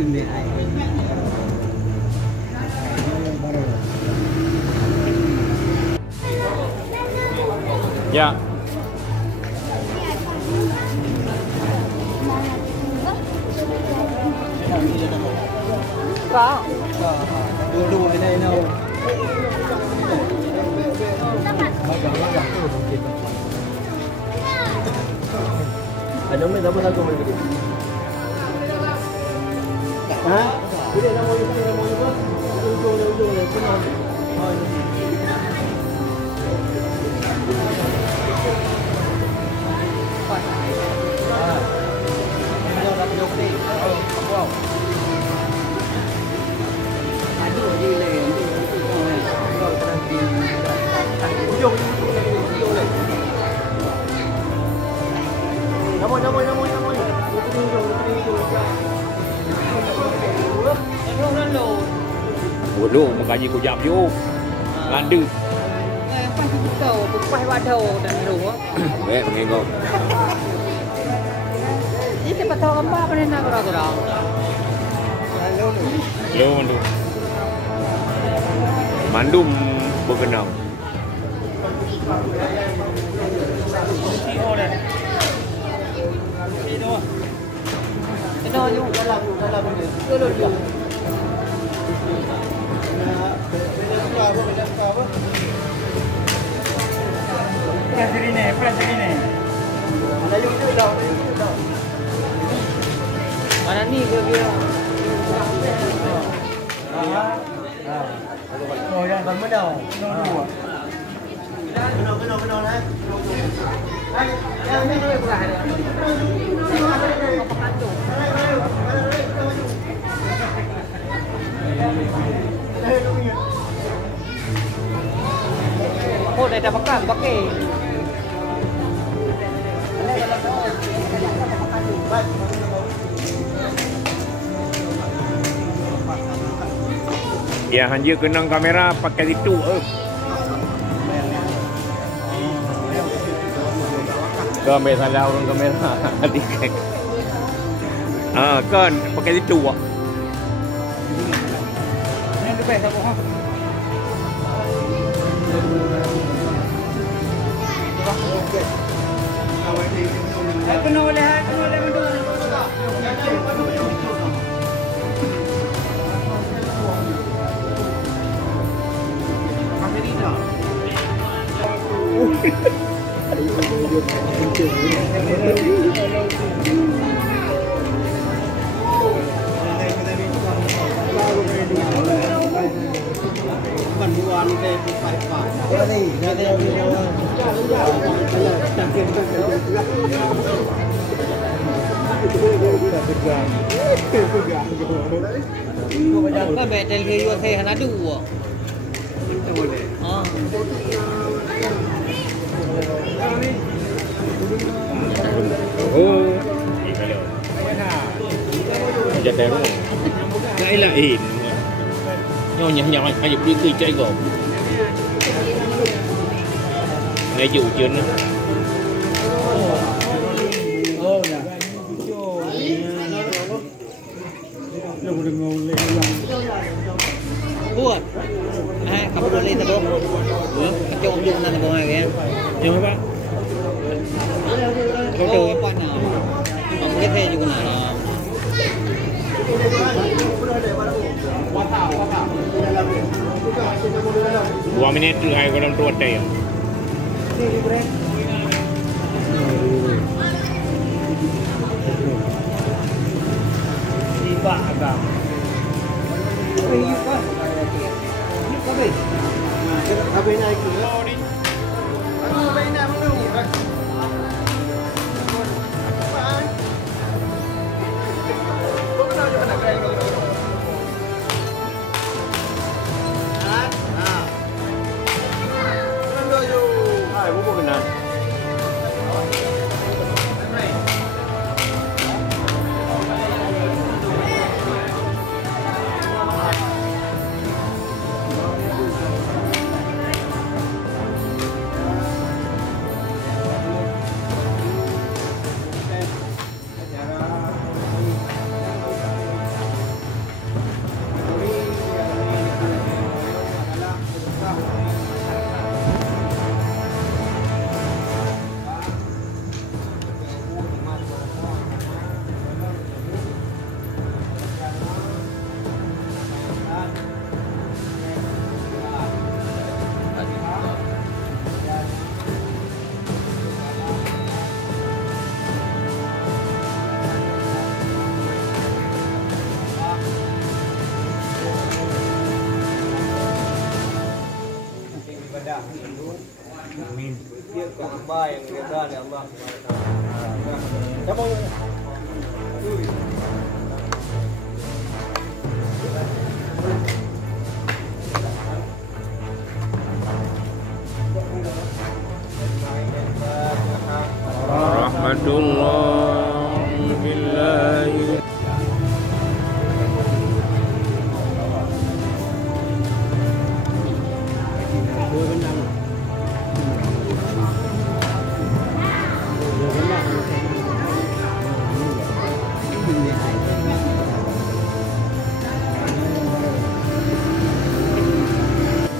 unit ai. Ya. Có. Dua cái này đâu. Ano may dapat ako may video. Ha? Hindi na mo yung Waduh, makanya ku jam yo. Landu. Pas betul, pas waduh dan dulu. Mengengok. Ini betul apa pada nak kurang-kurang. Mandu. Mandum bergenam. Kena ju. Dalam. Presiden. Mana ni dia? Rồi đang vẫn bắt đầu. Cái đấy. Oh, dah makan pakai. Ya, hanya kena kamera pakai itu. Kamera salah orang kamera. Kan pakai itu. Ini tu best apa? Kena oleh mandu. Apa betul ke you saya nak dua. Oh. Jadi terus. Cái là in. Nhỏ ai giúp đi cười chạy gồm. Nghe dụ chưa nữa. Buat. Kamu boleh tak dong? Kacau ujung nanti dong lagi. Yang apa? Kau tahu apa nak? Kamu kita juga nak. Dua minit lagi dalam tuat dia. Tiba agak. Habis naik ke? Habis naik dulu. hamba yang dia berada Allah. Kamu